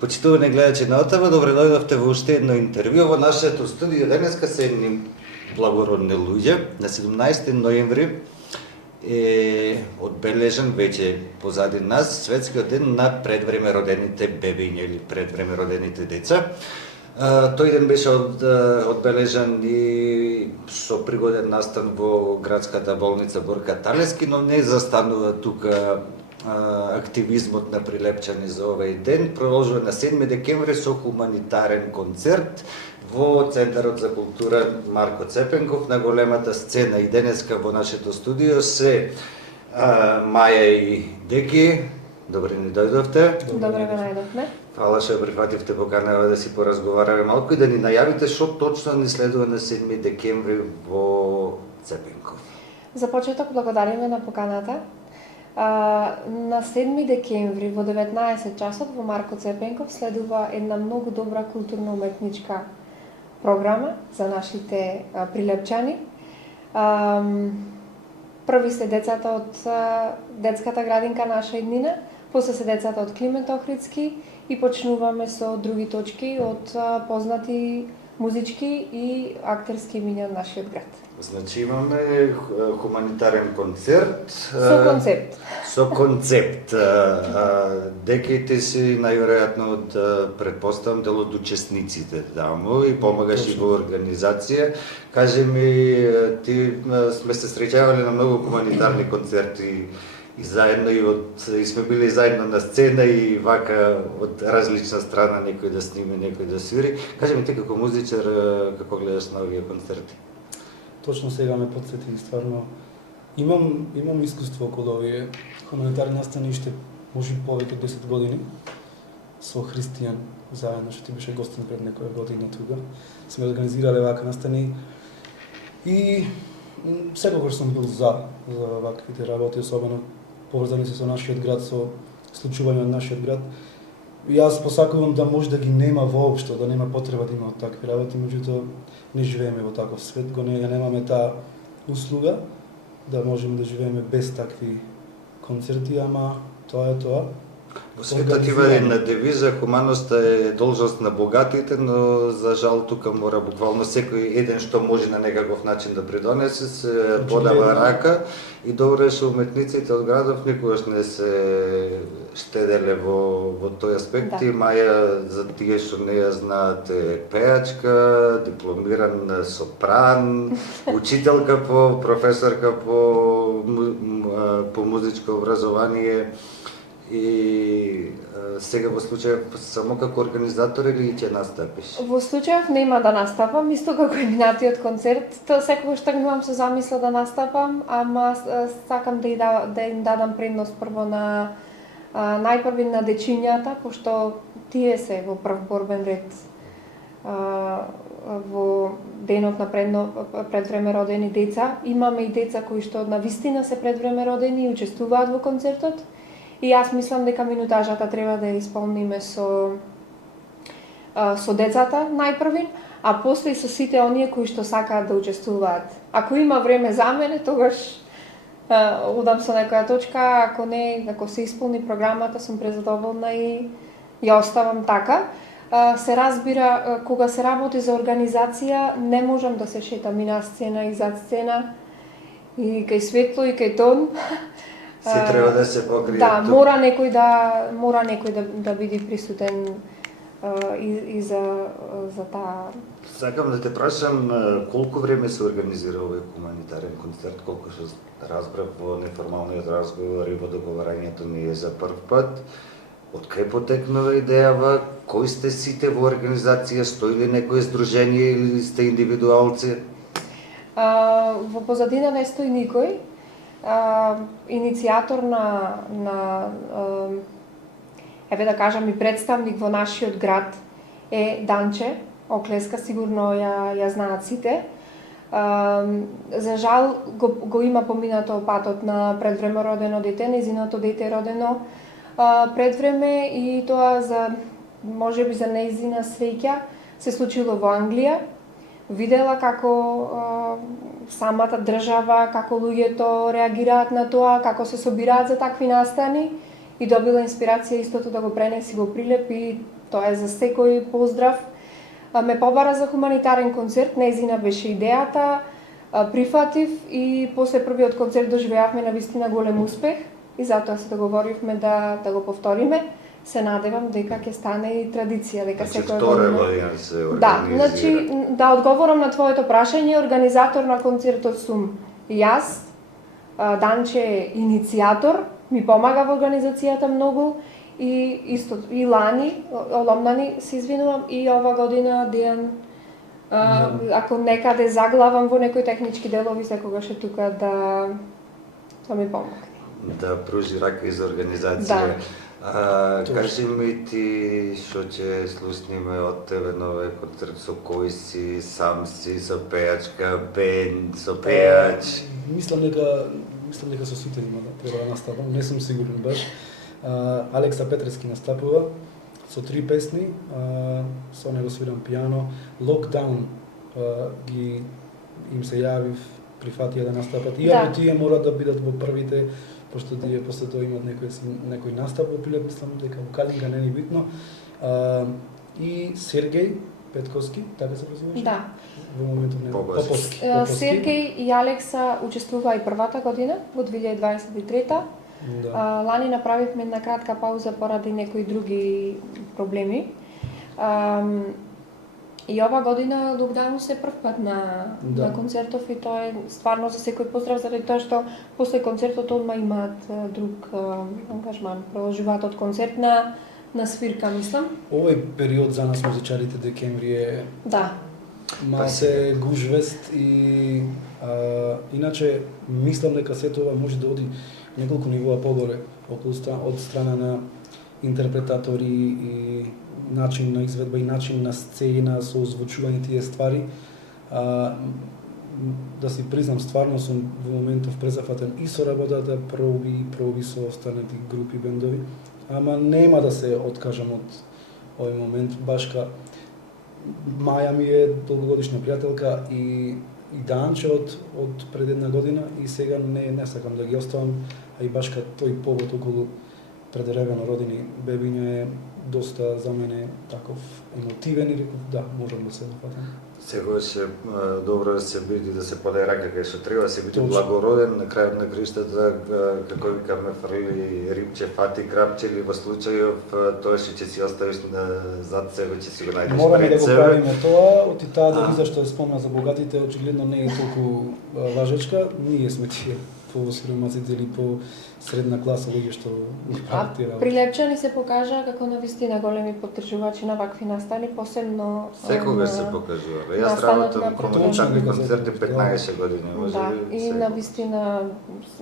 Почитувани гледачи на ОТВ, добре дојдовте во уште едно интервју во нашето студио. Денеска се едни благородни луѓе. На 17 ноември е одбележен веќе позади нас светскиот ден на предвреме родените бебиња или предвреме родените деца. Тој ден беше одбележан и со пригоден настан во градската болница Борка Талески, но не застанува тука активизмот на Прилепчани за овој ден. Продолжува на 7 декември со хуманитарен концерт во Центарот за култура Марко Цепенков на големата сцена. И денеска во нашето студио се Маја и Деки. Добре ни дојдовте. Добре ме најдовме. Фала што прифативте поканава да си поразговараме малку и да ни најавите што точно ни следува на 7 декември во Цепенков. За почеток благодариме на поканата. На 7 декември во 19 часот во Марко Цепенков следува една многу добра културно-уметничка програма за нашите прилепчани. Први се децата од детската градинка Наша иднина, после се децата од Климент Охридски и почнуваме со други точки од познати музички и актерски имиња од нашиот град. Значи имаме хуманитарен концерт Со концепт. Со концепт. Деките си најверојатно од претпоставам дел од учесниците таму и помагаш и во организација. Кажи ми, ти сме се среќавале на многу хуманитарни концерти и заедно и сме били заедно на сцена и вака од различна страна некој да сниме, некој да свири. Кажи ми ти како музичар како гледаш на овие концерти? Точно сега ме потсети, стварно имам искуство околу овие хуманитарни настани уште може повеќе од 10 години со Христијан заедно, што ти беше гостин пред некоја година тука. Сме организирале вака настани и секогаш сум бил за ваквите работи, особено поврзани со нашиот град, со случување од нашиот град. И јас посакувам да може да ги нема воопшто, да нема потреба да има такви работи, меѓутоа не живееме во таков свет, немаме таа услуга да можеме да живееме без такви концерти, ама тоа е тоа. Во светот има една девиза, хуманоста е должност на богатите, но за жал тука мора буквално секој еден што може на некаков начин да придонесе, се подава рака и добро што уметниците од градов никогаш не се штеделе во тој аспект. Да. И Маја, за тие што не ја знаат, е пеачка, дипломиран сопран, учителка професорка по музичко образование. И сега во случајов само како организатор или ќе настапиш? Во случајов нема да настапам, исто како и минатиот концерт. Секогаш тргнувам со замисла да настапам, ама сакам да им дадам предност прво на најпрви на дечињата, пошто тие се во прв борбен ред во денот на предвреме родени деца. Имаме и деца кои што навистина се предвреме родени и учествуваат во концертот. И јас мислам дека минутажата треба да ја исполниме со децата најпрвин, а после и со сите оние кои што сакаат да учествуваат. Ако има време за мене, тогаш одам со некоја точка, ако не, ако се исполни програмата, сум презадоволна и ја оставам така. Се разбира, кога се работи за организација, не можам да се шетам и на сцена и зад сцена, и кај светло и кај тон. Се треба да се покрие. Да, мора некој да биде присутен и за таа. Сакам да те прашам колку време се организира овој хуманитарен концерт, колку што разбрав во неформалниот разговор и во договарањето ни е за прв пат. Од кај потекнува идејава? Кои сте сите во организација? Стои ли некое здружение или сте индивидуалци? Во позадина не стои никој. Иницијатор еве да кажам и представник во нашиот град е Данче Оклеска, сигурно ја знаат сите. За жал го има поминато патот на предвреме родено дете, незиното дете е родено предвреме и тоа можеби за нејзина среќа се случило во Англија. Видела како самата држава, како луѓето реагираат на тоа, како се собираат за такви настани и добила инспирација истото да го пренеси во Прилеп и Тоа е за секој поздрав. Ме побара за хуманитарен концерт, нејзина беше идејата, прифатив и после првиот концерт доживеавме навистина голем успех и затоа се договоривме да го повториме. Се надевам дека ќе стане и традиција, дека Значи, секоја втора година... година се организира. Да, значи, да одговорам на твоето прашање, организатор на концертот сум јас, Данче е иницијатор, ми помага во организацијата многу и исто и Лани, Оломнани се извинувам, и ова година Дејан, ако некаде заглавам во некои технички делови, секогаш е тука да ми помогне. Да пружи рака и за организација. Да. Кажи ми ти што ќе слушниме од тебе нове концерт, со кој си, сам си, со пејачка, бенд, со пејач? Мислам дека со сите има да треба да настапам, не сум сигурен баш. Алекса Петрески настапува со 3 песни, со него свирам пијано. Lockdown им се јавив, прифатија да настапат. Иако тие мора да бидат во првите, пошто тие после тоа имат некој настап во Пилеп, мислам дека во Калинга не е битно. И Сергеј Петковски, така се презуваше? Да. Во моментов не. Поповски. Сергеј и Алекса учествуваа и првата година, во 2023-та. Да. Лани направивме една кратка пауза поради некои други проблеми. И ова година локдаун се прв пат на концертов и тоа е стварно за секој поздрав, заради тоа што после концертот одма имаат друг ангажман. Продолжуваат од концерт на свирка, мислам. Овој период за нас музичарите декември е масе гужвест и иначе мислам дека се тоа може да оди неколку нивоа подоле од страна на интерпретатори и начин на изведба и начин на сцена со озвучување тие ствари. Да си признам, стварно сум во моментов презафатен и со работата, проби со останати групи, бендови, ама нема да се откажам од овој момент, башка Маја ми е долгогодишна пријателка и Данче од пред една година и сега не сакам да ги оставам, а и башка тој повод околу предеревено родини бебиња е доста за мене таков емотивен и реков да, можам да се дофатам. Секогаш е добро да се биде, да се подаде рака кај што треба, да се биде благороден, на крајот на криштата, како викаме, фрли рибче, фати крапче, или во случајов тоа што ќе си оставиш зад себе, ќе си го најдеш Мораме пред да го себе. правиме тоа, оти таа девиза што спомна за богатите, очигледно не е толку важечка, ние сме тие по сиромасите или по средна класа луѓе што ги прават тие работи. Прилепчани се покажа како навистина големи поддржувачи на вакви настани, посебно Секогаш се покажува. Јас работам хуманитарни концерти 15 години, може да, би. и навистина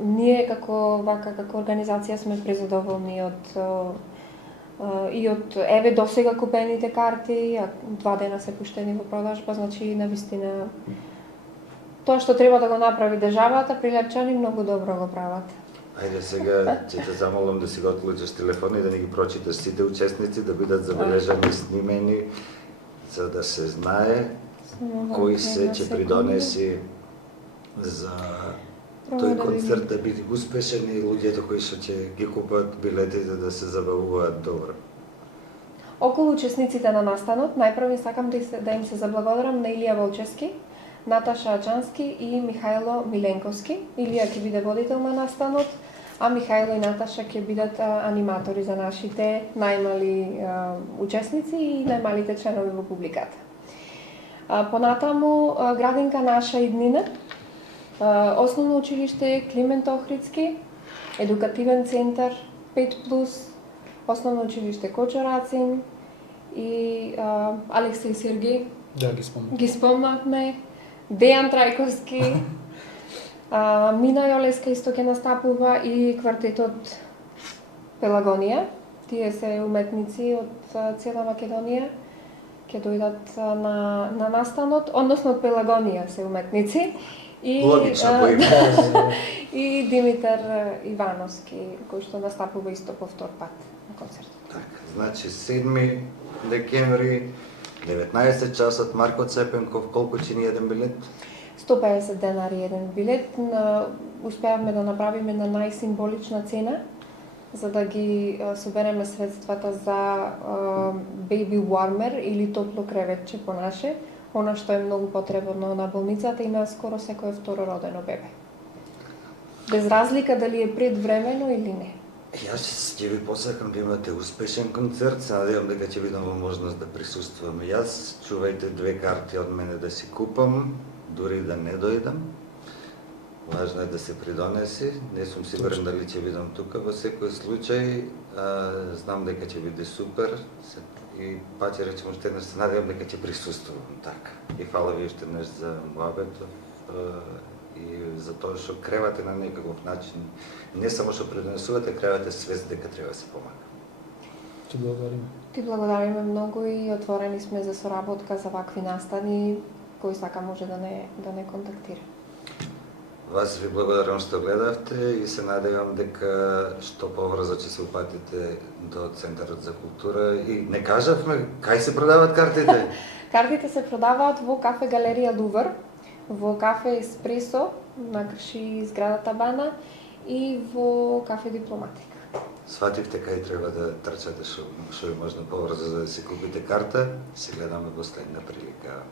ние како организација сме презадоволни од еве досега купените карти, а 2 дена се пуштени во продажба, значи навистина тоа што треба да го направи државата, прилепчани многу добро го прават. Ајде сега ќе те замолам да си го отклучиш телефон и да ни ги прочиташ сите учесници, да бидат забележани, снимени, за да се знае кој се ќе придонеси за тој концерт да биде успешен и луѓето кои што ќе ги купат билетите да се забавуваат добро. Околу учесниците на настанот, најпрво сакам да им се заблагодарам на Илија Волчевски, Наташа Ачански и Михајло Миленковски. Илија ќе биде водител на настанот, а Михајло и Наташа ќе бидат аниматори за нашите најмали учесници и најмалите членови во публиката. Понатаму градинка Наша иднина, Основно училиште Климент Охридски, Едукативен центар 5+, Основно училиште Кочо Рацин и Алексеј Сергеј. Да, ги спомнавме. Дејан Трајковски, Мина Јолеска исто ќе настапува и квартетот Пелагонија. Тие се уметници од цела Македонија. Ќе дојдат на настанот, односно од Пелагонија се уметници. Логично, и Димитар Ивановски, кој што настапува исто по втор пат на концертот. Така, значи 7 декември 19 часот, Марко Цепенков, колку чини еден билет? 150 денари еден билет. Успеавме да направиме на најсимволична цена, за да ги собереме средствата за baby warmer или топло креветче по наше, она што е многу потребно на болницата и на скоро секое второродено бебе. Без разлика дали е предвремено или не. Јас ќе ви посакам да имате успешен концерт, се надевам дека ќе видам можност да присуствувам. Јас чувајте 2 карти од мене да си купам, дури да не дојдам. Важно е да се придонеси. Не сум сигурен дали ќе видам тука во секој случај. Знам дека ќе биде супер. И пак ќе речем уште еднаш, се надевам дека ќе присуствувам. Така. И фала ви уште еднаш за муабетот и за тоа што кревате на некаков начин. Не само што придонесувате, кревате свест дека треба да се помага. Ти благодариме. Ти благодариме многу и отворени сме за соработка за вакви настани, кој сака може да не контактира. Вас ви благодарам што гледавте и се надевам дека што побрзо ќе се упатите до Центарот за култура. И не кажавме кај се продаваат картите? Картите се продаваат во кафе Галерија Лувр, во кафе Еспресо на крши зградата Бана и во кафе Дипломатик. Свативте кај треба да трчате што е можно побрзо за да си купите карта. Се гледаме во следна прилика.